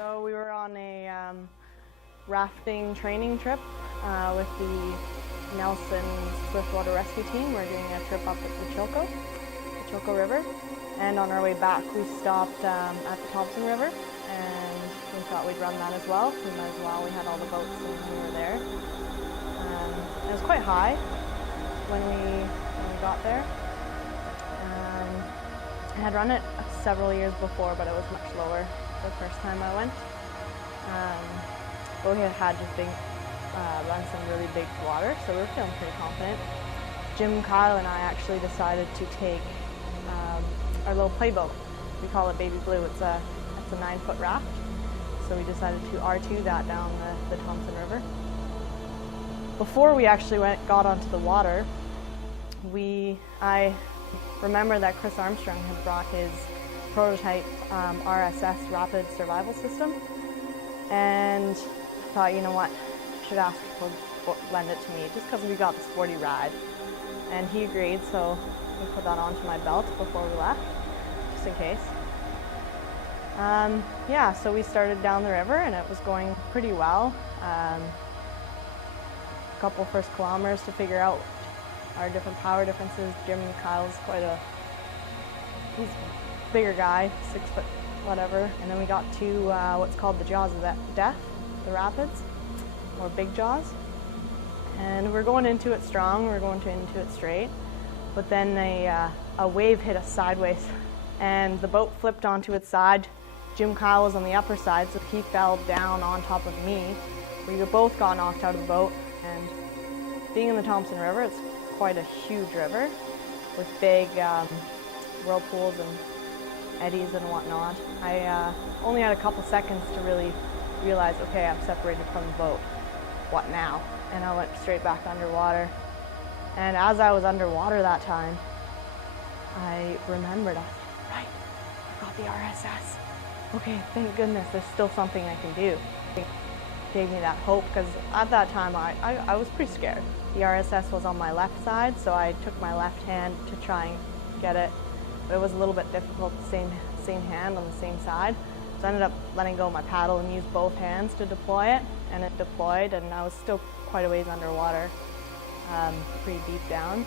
So we were on a rafting training trip with the Nelson Swiftwater Rescue Team. We're doing a trip up at the Chilko River. And on our way back, we stopped at the Thompson River, and we thought we'd run that as well. We might as well. We had all the boats and we were there. It was quite high when we got there. I had run it several years before, but it was much lower the first time I went. But we had just run some really big water, so we were feeling pretty confident. Jim, Kyle, and I actually decided to take our little playboat. We call it Baby Blue. It's a 9-foot raft. So we decided to R2 that down the Thompson River. Before we actually got onto the water, I remember that Chris Armstrong had brought his prototype RSS rapid survival system, and thought, you know what, I should ask people to lend it to me just because we got the sporty ride. And he agreed, so we put that onto my belt before we left, just in case. Yeah, so we started down the river and it was going pretty well. A couple first kilometers to figure out our different power differences. Jim Kyle's he's a bigger guy, 6 foot whatever. And then we got to what's called the Jaws of Death, the rapids, or Big Jaws. And we're going into it strong, we're going into it straight. But then a wave hit us sideways and the boat flipped onto its side. Jim Kyle was on the upper side, so he fell down on top of me. We both got knocked out of the boat. And being in the Thompson River, it's quite a huge river with big whirlpools and eddies and whatnot. I only had a couple seconds to really realize, okay, I'm separated from the boat. What now? And I went straight back underwater. And as I was underwater that time, I remembered, I thought, right, I got the RSS. Okay, thank goodness, there's still something I can do. It gave me that hope, because at that time I was pretty scared. The RSS was on my left side, so I took my left hand to try and get it. But it was a little bit difficult, same hand on the same side. So I ended up letting go of my paddle and used both hands to deploy it, and it deployed, and I was still quite a ways underwater, pretty deep down.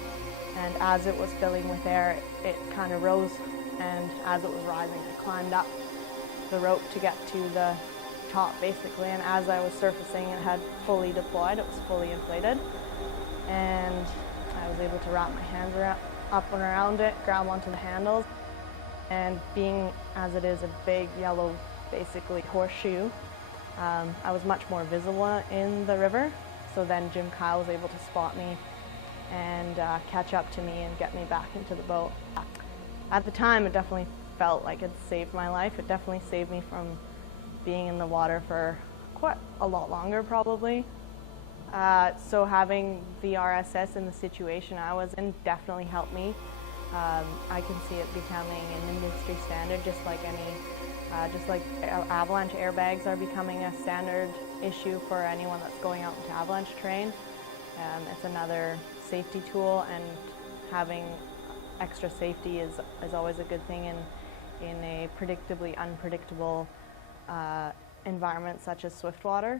And as it was filling with air, it kind of rose, and as it was rising, I climbed up the rope to get to the top, basically. And as I was surfacing, it had fully deployed, it was fully inflated, and I was able to wrap my hands up and around it, grab onto the handles, and being, as it is, a big yellow, basically horseshoe, I was much more visible in the river. So then Jim Kyle was able to spot me and catch up to me and get me back into the boat. At the time, it definitely felt like it saved my life. It definitely saved me from being in the water for quite a lot longer, probably. So having the RSS in the situation I was in definitely helped me. I can see it becoming an industry standard, just like avalanche airbags are becoming a standard issue for anyone that's going out into avalanche terrain. It's another safety tool, and having extra safety is always a good thing in a predictably unpredictable environment such as Swiftwater.